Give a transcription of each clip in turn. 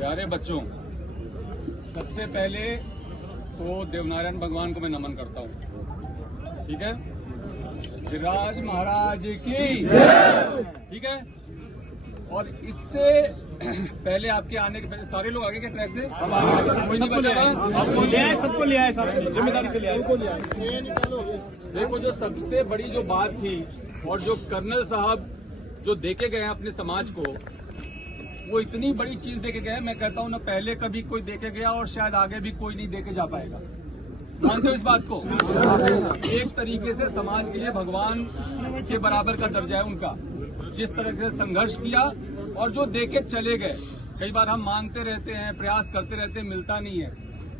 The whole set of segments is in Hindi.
प्यारे बच्चों, सबसे पहले तो देवनारायण भगवान को मैं नमन करता हूँ। ठीक है, गिरिराज महाराज की, ठीक है। और इससे पहले आपके आने के पहले सारे लोग आगे के ट्रैक से कोई नहीं बचा, सबको ले आए साहब, जिम्मेदारी से ले आए। देखो, जो सबसे बड़ी जो बात थी और जो कर्नल साहब जो देके गए हैं अपने समाज को, वो इतनी बड़ी चीज देके गए, मैं कहता हूँ ना पहले कभी कोई देके गया और शायद आगे भी कोई नहीं देके जा पाएगा। मानते हो इस बात को? एक तरीके से समाज के लिए भगवान के बराबर का दर्जा है उनका, जिस तरह से संघर्ष किया और जो देके चले गए। कई बार हम मांगते रहते हैं, प्रयास करते रहते हैं, मिलता नहीं है,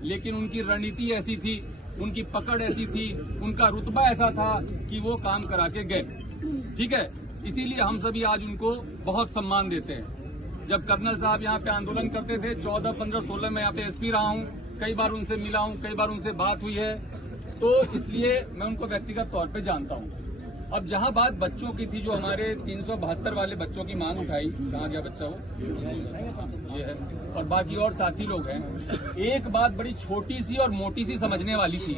लेकिन उनकी रणनीति ऐसी थी, उनकी पकड़ ऐसी थी, उनका रुतबा ऐसा था कि वो काम करा के गए। ठीक है, इसीलिए हम सभी आज उनको बहुत सम्मान देते हैं। जब कर्नल साहब यहाँ पे आंदोलन करते थे 14, 15, 16 में यहाँ पे एसपी रहा हूँ, कई बार उनसे मिला हूँ, कई बार उनसे बात हुई है, तो इसलिए मैं उनको व्यक्तिगत तौर पे जानता हूँ। अब जहाँ बात बच्चों की थी, जो हमारे 372 वाले बच्चों की मांग उठाई, कहाँ गया बच्चा वो, ये है, और बाकी और साथी लोग हैं। एक बात बड़ी छोटी सी और मोटी सी समझने वाली थी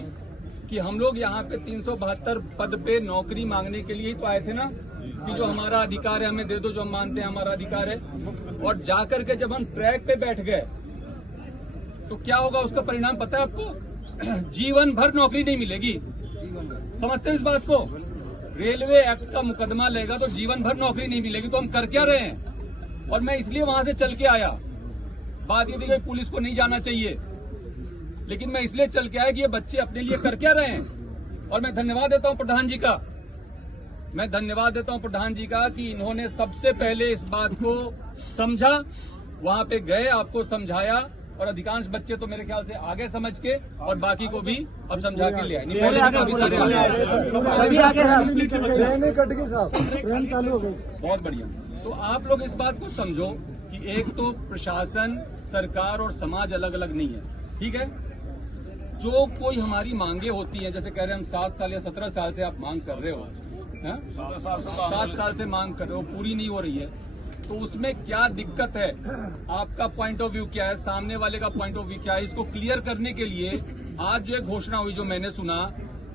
कि हम लोग यहाँ पे 372 पद पे नौकरी मांगने के लिए ही तो आए थे ना, कि जो हमारा अधिकार है हमें दे दो, जो हम मानते हैं हमारा अधिकार है। और जाकर के जब हम ट्रैक पे बैठ गए तो क्या होगा, उसका परिणाम पता है आपको? जीवन भर नौकरी नहीं मिलेगी। समझते हैं इस बात को? रेलवे एक्ट का मुकदमा लेगा तो जीवन भर नौकरी नहीं मिलेगी। तो हम कर क्या रहे हैं? और मैं इसलिए वहां से चल के आया। बात ये थी कि पुलिस को नहीं जाना चाहिए, लेकिन मैं इसलिए चल के आया कि ये बच्चे अपने लिए कर क्या रहे हैं। और मैं धन्यवाद देता हूं प्रधान जी का, मैं धन्यवाद देता हूं प्रधान जी का कि इन्होंने सबसे पहले इस बात को समझा, वहां पे गए, आपको समझाया, और अधिकांश बच्चे तो मेरे ख्याल से आगे समझ के और बाकी को भी अब समझा के ले आए। बहुत बढ़िया। तो आप लोग इस बात को समझो कि एक तो प्रशासन, सरकार और समाज अलग अलग नहीं है। ठीक है, जो कोई हमारी मांगे होती हैं, जैसे कह रहे हैं हम 7 साल या 17 साल से आप मांग कर रहे हो, 7 साल से मांग कर रहे हो, पूरी नहीं हो रही है, तो उसमें क्या दिक्कत है? आपका पॉइंट ऑफ व्यू क्या है, सामने वाले का पॉइंट ऑफ व्यू क्या है? इसको क्लियर करने के लिए आज जो एक घोषणा हुई, जो मैंने सुना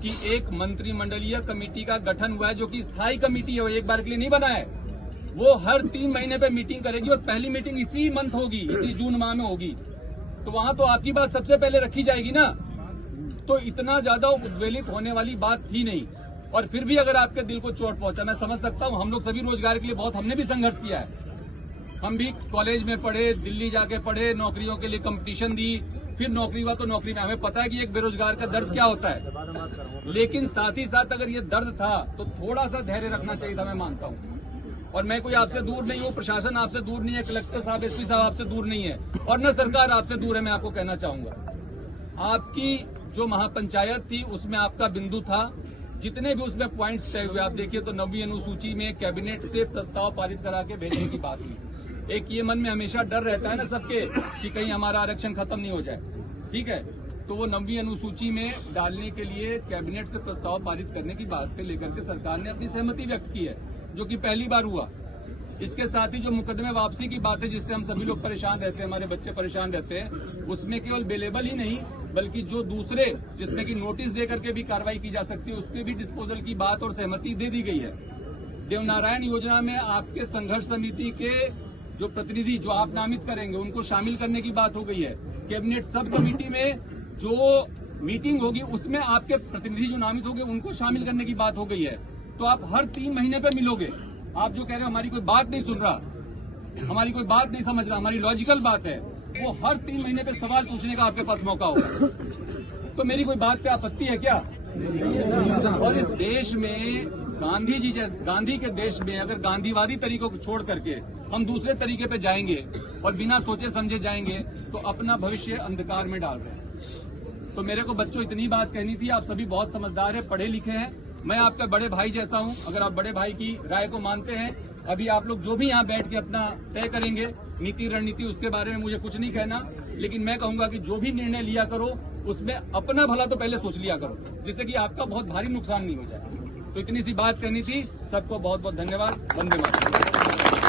कि एक मंत्रिमंडलीय कमेटी का गठन हुआ है, जो कि स्थायी कमेटी है, वो एक बार के लिए नहीं बना है। वो हर 3 महीने पे मीटिंग करेगी और पहली मीटिंग इसी मंथ होगी, इसी जून माह में होगी। तो वहां तो आपकी बात सबसे पहले रखी जाएगी ना। तो इतना ज्यादा उद्वेलित होने वाली बात थी नहीं। और फिर भी अगर आपके दिल को चोट पहुंचा, मैं समझ सकता हूं। हम लोग सभी रोजगार के लिए बहुत, हमने भी संघर्ष किया है। हम भी कॉलेज में पढ़े, दिल्ली जाके पढ़े, नौकरियों के लिए कंपटीशन दी, फिर नौकरी हुआ तो नौकरी में हमें पता है कि एक बेरोजगार का दर्द क्या होता है। लेकिन साथ ही साथ अगर ये दर्द था तो थोड़ा सा धैर्य रखना चाहिए था, मैं मानता हूँ। और मैं कोई आपसे दूर नहीं हूँ, प्रशासन आपसे दूर नहीं है, कलेक्टर साहब, एसपी साहब आपसे दूर नहीं है, और न सरकार आपसे दूर है। मैं आपको कहना चाहूंगा, आपकी जो महापंचायत थी उसमें आपका बिंदु था, जितने भी उसमें पॉइंट्स तय हुए, आप देखिए तो 9वीं अनुसूची में कैबिनेट से प्रस्ताव पारित करा के भेजने की बात हुई। एक ये मन में हमेशा डर रहता है ना सबके कि कहीं हमारा आरक्षण खत्म नहीं हो जाए। ठीक है, तो वो 9वीं अनुसूची में डालने के लिए कैबिनेट से प्रस्ताव पारित करने की बात पे लेकर के सरकार ने अपनी सहमति व्यक्त की है, जो कि पहली बार हुआ। इसके साथ ही जो मुकदमे वापसी की बात है, जिससे हम सभी लोग परेशान रहते हैं, हमारे बच्चे परेशान रहते हैं, उसमें केवल बेलेबल ही नहीं बल्कि जो दूसरे, जिसमें कि नोटिस दे करके भी कार्रवाई की जा सकती है, उसके भी डिस्पोजल की बात और सहमति दे दी गई है। देवनारायण योजना में आपके संघर्ष समिति के जो प्रतिनिधि जो आप नामित करेंगे, उनको शामिल करने की बात हो गई है। कैबिनेट सब कमेटी में जो मीटिंग होगी उसमें आपके प्रतिनिधि जो नामित होंगे उनको शामिल करने की बात हो गई है। तो आप हर 3 महीने पे मिलोगे। आप जो कह रहे हो हमारी कोई बात नहीं सुन रहा, हमारी कोई बात नहीं समझ रहा, हमारी लॉजिकल बात है, वो हर 3 महीने पे सवाल पूछने का आपके पास मौका होगा। तो मेरी कोई बात पे आपत्ति है क्या? और इस देश में गांधी के देश में अगर गांधीवादी तरीकों को छोड़ करके हम दूसरे तरीके पे जाएंगे और बिना सोचे समझे जाएंगे तो अपना भविष्य अंधकार में डाल रहे हैं। तो मेरे को बच्चों इतनी बात कहनी थी। आप सभी बहुत समझदार हैं, पढ़े लिखे हैं, मैं आपका बड़े भाई जैसा हूं। अगर आप बड़े भाई की राय को मानते हैं, अभी आप लोग जो भी यहाँ बैठ के अपना तय करेंगे नीति रणनीति, उसके बारे में मुझे कुछ नहीं कहना, लेकिन मैं कहूंगा कि जो भी निर्णय लिया करो उसमें अपना भला तो पहले सोच लिया करो, जिससे कि आपका बहुत भारी नुकसान नहीं हो जाए। तो इतनी सी बात करनी थी। सबको बहुत बहुत धन्यवाद। वंदे मातरम।